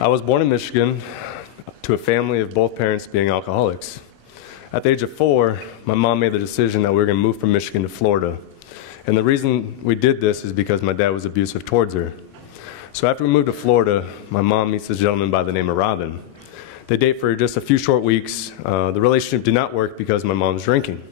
I was born in Michigan to a family of both parents being alcoholics. At the age of 4, my mom made the decision that we were going to move from Michigan to Florida. And the reason we did this is because my dad was abusive towards her. So after we moved to Florida, my mom meets this gentleman by the name of Robin. They date for just a few short weeks. The relationship did not work because my mom's drinking.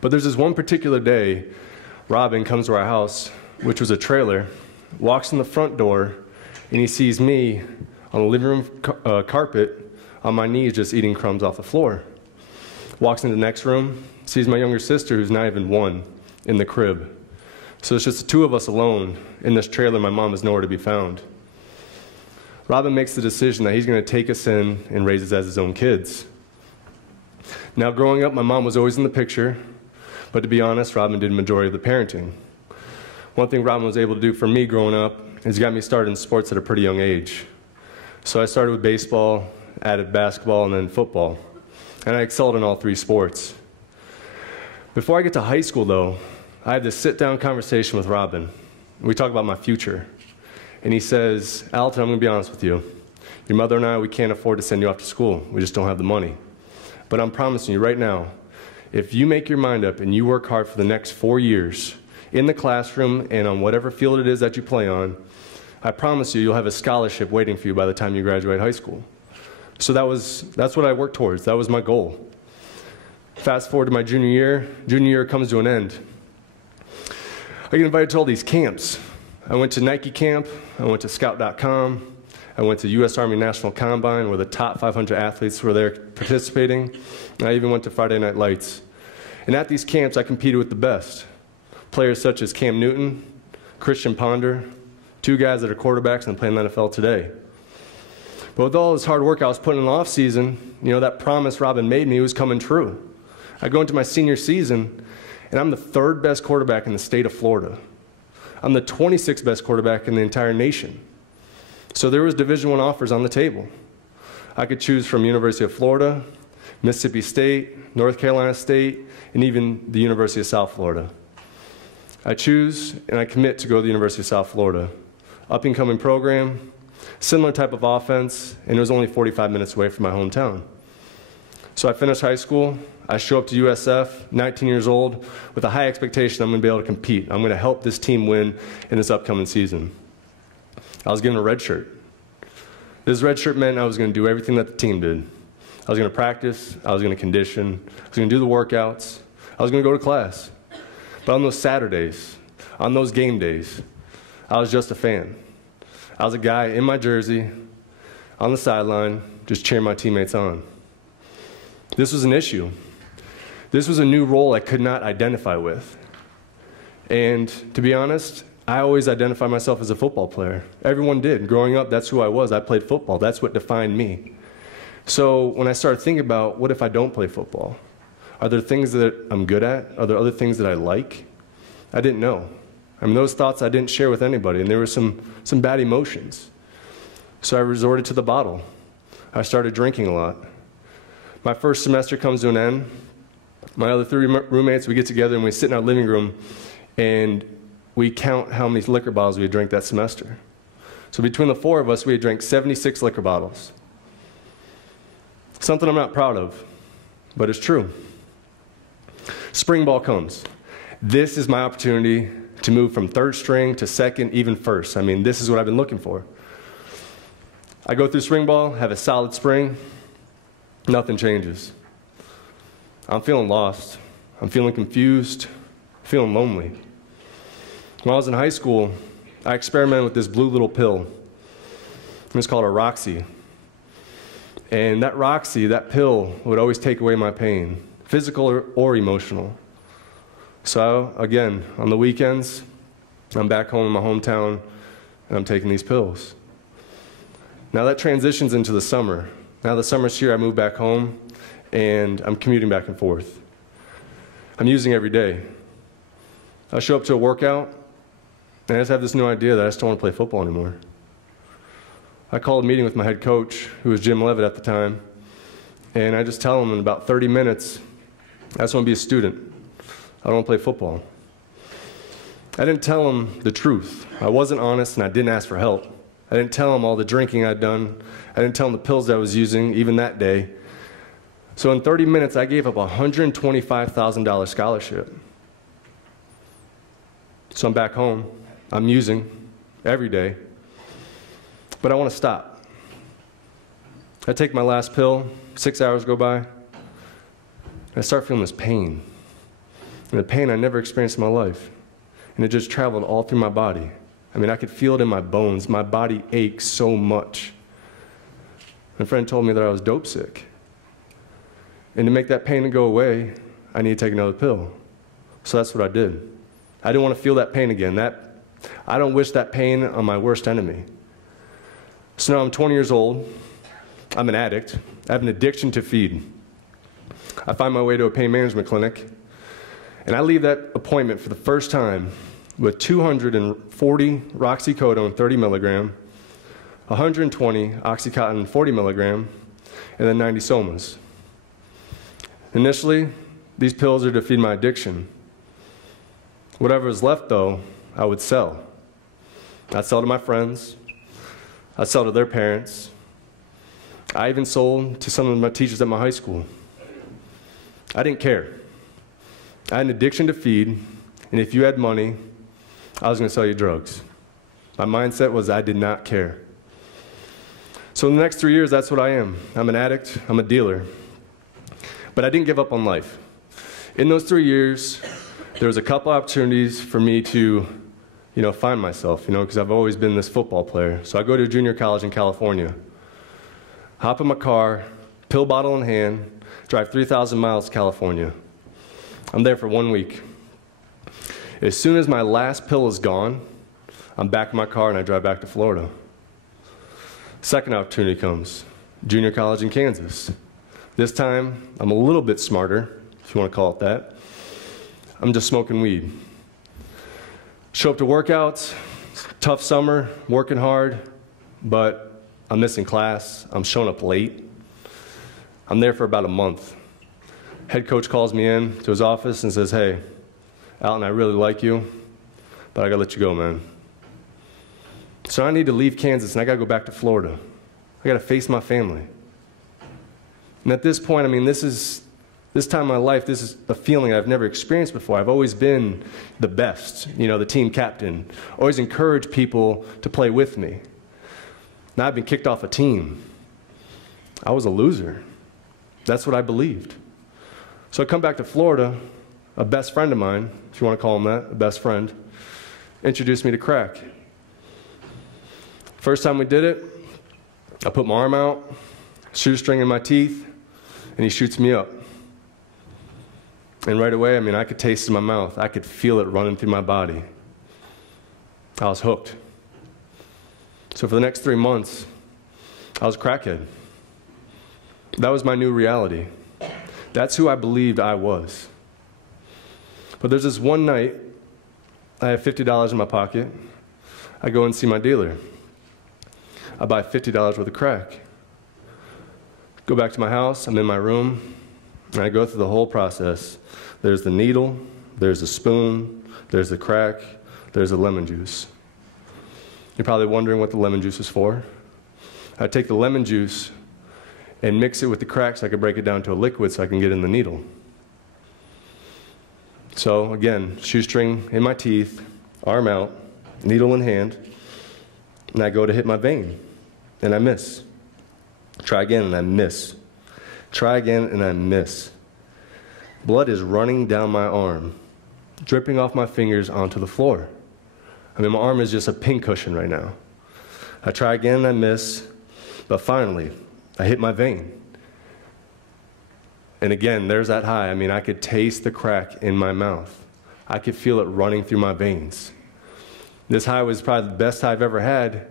But there's this one particular day, Robin comes to our house, which was a trailer, walks in the front door, and he sees me on the living room carpet on my knees just eating crumbs off the floor. Walks into the next room, sees my younger sister, who's not even 1, in the crib. So it's just the 2 of us alone in this trailer. My mom is nowhere to be found. Robin makes the decision that he's going to take us in and raise us as his own kids. Now, growing up, my mom was always in the picture, but to be honest, Robin did the majority of the parenting. One thing Robin was able to do for me growing up is he got me started in sports at a pretty young age. So I started with baseball, added basketball, and then football. And I excelled in all 3 sports. Before I get to high school, though, I had this sit-down conversation with Robin. We talk about my future. And he says, Alton, I'm going to be honest with you. Your mother and I, we can't afford to send you off to school. We just don't have the money. But I'm promising you right now, if you make your mind up and you work hard for the next 4 years, in the classroom and on whatever field it is that you play on, I promise you, you'll have a scholarship waiting for you by the time you graduate high school. So that's what I worked towards. That was my goal. Fast forward to my junior year. Junior year comes to an end. I get invited to all these camps. I went to Nike camp. I went to Scout.com. I went to U.S. Army National Combine, where the top 500 athletes were there participating. And I even went to Friday Night Lights. And at these camps, I competed with the best. Players such as Cam Newton, Christian Ponder, 2 guys that are quarterbacks and play in the NFL today. But with all this hard work I was putting in the off season, that promise Robin made me was coming true. I go into my senior season, and I'm the 3rd best quarterback in the state of Florida. I'm the 26th best quarterback in the entire nation. So there was Division I offers on the table. I could choose from University of Florida, Mississippi State, North Carolina State, and even the University of South Florida. I choose and I commit to go to the University of South Florida. Up-and-coming program, similar type of offense, and it was only 45 minutes away from my hometown. So I finished high school. I show up to USF, 19 years old, with a high expectation I'm going to be able to compete. I'm going to help this team win in this upcoming season. I was given a red shirt. This red shirt meant I was going to do everything that the team did. I was going to practice, I was going to condition, I was going to do the workouts, I was going to go to class. But on those Saturdays, on those game days, I was just a fan. I was a guy in my jersey, on the sideline, just cheering my teammates on. This was an issue. This was a new role I could not identify with. And to be honest, I always identified myself as a football player. Everyone did. Growing up, that's who I was. I played football. That's what defined me. So when I started thinking about, what if I don't play football? Are there things that I'm good at? Are there other things that I like? I didn't know. I mean, those thoughts I didn't share with anybody, and there were some bad emotions. So I resorted to the bottle. I started drinking a lot. My first semester comes to an end. My other 3 roommates, we get together and we sit in our living room and we count how many liquor bottles we had drank that semester. So between the 4 of us, we had drank 76 liquor bottles. Something I'm not proud of, but it's true. Spring ball comes. This is my opportunity to move from 3rd string to 2nd, even 1st. I mean, this is what I've been looking for. I go through spring ball, have a solid spring, nothing changes. I'm feeling lost. I'm feeling confused, feeling lonely. When I was in high school, I experimented with this blue little pill. It's called a Roxy. And that Roxy, that pill, would always take away my pain, physical or emotional. So again, on the weekends, I'm back home in my hometown, and I'm taking these pills. Now that transitions into the summer. Now the summer's here, I move back home, and I'm commuting back and forth. I'm using every day. I show up to a workout, and I just have this new idea that I just don't want to play football anymore. I called a meeting with my head coach, who was Jim Levitt at the time, and I just tell him in about 30 minutes, I just want to be a student. I don't want to play football. I didn't tell him the truth. I wasn't honest, and I didn't ask for help. I didn't tell him all the drinking I'd done. I didn't tell him the pills I was using, even that day. So in 30 minutes, I gave up a $125,000 scholarship. So I'm back home. I'm using every day. But I want to stop. I take my last pill, 6 hours go by, and I start feeling this pain. And the pain I never experienced in my life. And it just traveled all through my body. I mean, I could feel it in my bones. My body aches so much. My friend told me that I was dope sick. And to make that pain go away, I need to take another pill. So that's what I did. I didn't want to feel that pain again. I don't wish that pain on my worst enemy. So now I'm 20 years old. I'm an addict. I have an addiction to feed. I find my way to a pain management clinic, and I leave that appointment for the first time with 240 roxycodone 30 milligram, 120 Oxycontin 40 milligram, and then 90 somas. Initially, these pills are to feed my addiction. Whatever was left, though, I would sell. I'd sell to my friends. I'd sell to their parents. I even sold to some of my teachers at my high school. I didn't care. I had an addiction to feed, and if you had money, I was going to sell you drugs. My mindset was I did not care. So in the next 3 years, that's what I am. I'm an addict. I'm a dealer. But I didn't give up on life. In those 3 years, there was a couple opportunities for me to, find myself, because I've always been this football player. So I go to a junior college in California, hop in my car, pill bottle in hand, drive 3,000 miles to California. I'm there for 1 week. As soon as my last pill is gone, I'm back in my car and I drive back to Florida. Second opportunity comes, junior college in Kansas. This time, I'm a little bit smarter, if you want to call it that. I'm just smoking weed. Show up to workouts, tough summer, working hard, but I'm missing class, I'm showing up late. I'm there for about a month. Head coach calls me in to his office and says, "Hey, Alton, I really like you, but I gotta let you go, man." So I need to leave Kansas and I gotta go back to Florida. I gotta face my family. And at this point, this time in my life, this is a feeling I've never experienced before. I've always been the best, the team captain. Always encouraged people to play with me. Now I've been kicked off a team. I was a loser. That's what I believed. So I come back to Florida, a best friend of mine, if you want to call him that, a best friend, introduced me to crack. First time we did it, I put my arm out, shoestring in my teeth, and he shoots me up. And right away, I could taste it in my mouth. I could feel it running through my body. I was hooked. So for the next 3 months, I was a crackhead. That was my new reality. That's who I believed I was. But there's this one night, I have $50 in my pocket. I go and see my dealer. I buy $50 worth of crack. Go back to my house, I'm in my room, and I go through the whole process. There's the needle, there's the spoon, there's the crack, there's the lemon juice. You're probably wondering what the lemon juice is for. I take the lemon juice and mix it with the crack so I can break it down to a liquid so I can get in the needle. So again, shoestring in my teeth, arm out, needle in hand, and I go to hit my vein, and I miss. Try again, and I miss. Try again, and I miss. Blood is running down my arm, dripping off my fingers onto the floor. My arm is just a pincushion right now. I try again, and I miss, but finally, I hit my vein. And again, there's that high. I could taste the crack in my mouth. I could feel it running through my veins. This high was probably the best high I've ever had,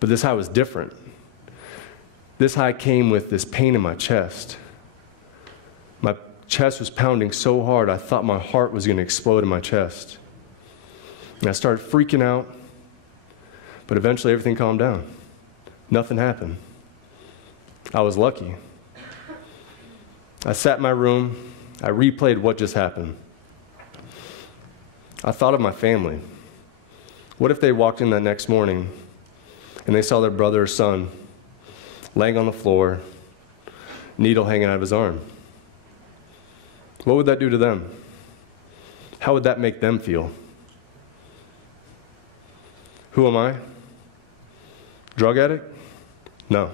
but this high was different. This high came with this pain in my chest. My chest was pounding so hard, I thought my heart was going to explode in my chest. And I started freaking out, but eventually everything calmed down. Nothing happened. I was lucky. I sat in my room, I replayed what just happened. I thought of my family. What if they walked in that next morning and they saw their brother or son laying on the floor, needle hanging out of his arm. What would that do to them? How would that make them feel? Who am I? Drug addict? No.